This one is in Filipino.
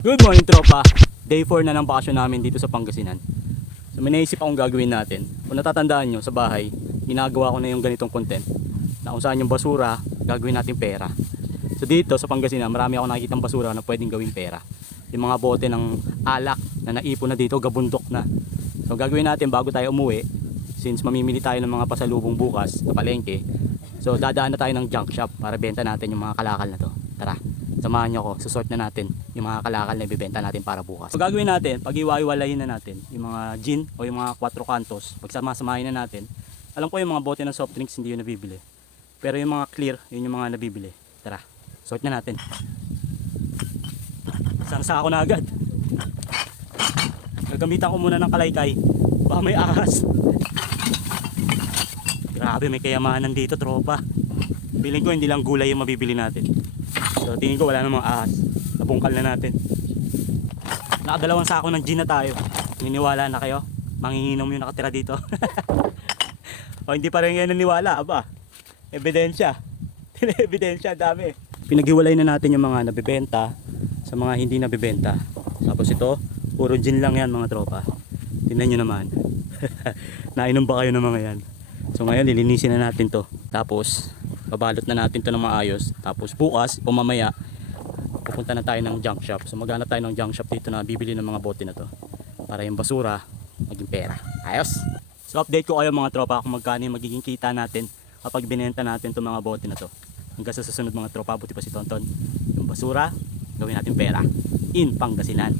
Good morning tropa! Day 4 na ng bakasyon namin dito sa Pangasinan. So may naisip akong gagawin natin. Kung natatandaan nyo sa bahay, ginagawa ko na yung ganitong content na kung saan yung basura, gagawin natin pera. So dito sa Pangasinan, marami ako nakikitang basura na pwedeng gawin pera. Yung mga bote ng alak na naipon na dito, gabundok na. So gagawin natin bago tayo umuwi, since mamimili tayo ng mga pasalubong bukas sa palengke. So dadaan na tayo ng junk shop para benta natin yung mga kalakal na to. Tara, samahan nyo ko, susort na natin yung mga kalakal na ibibenta natin para bukas. So gagawin natin, pag-iwa-iwalayin na natin yung mga gin o yung mga 4 kantos, pagsama-samahin na natin. Alam ko yung mga bote ng soft drinks hindi yun nabibili, pero yung mga clear, yun yung mga nabibili. Tara, sort na natin. Sarsa ako na agad. Gagamitan ko muna ng kalaykay, baka may ahas. Grabe, may kayamanan dito tropa. Feeling ko hindi lang gulay yung mabibili natin. So tingin ko wala namang ahas. Nabungkal na natin. Nakadalawang sako ng gin na tayo. Niniwala na kayo? Manginginom yung nakatira dito. O hindi pa rin ngayon naniwala. Aba, ebidensya. Ebidensya, dami. Pinaghiwalay na natin yung mga nabibenta sa mga hindi nabibenta. Tapos ito, puro gin lang yan mga tropa. Tingnan nyo naman. Nainom ba kayo ng mga yan? So ngayon lilinisin na natin to. Tapos babalot na natin to ng maayos. Tapos bukas o mamaya pupunta na tayo ng junk shop. So maghanap tayo ng junk shop dito na bibili ng mga bote na to para yung basura maging pera. Ayos. So update ko kayo mga tropa kung magkano yung magiging kita natin kapag binenta natin itong mga bote na to. Hanggang sa susunod mga tropa, buti pa si Tonton. Yung basura gawin natin pera in Pangasinan.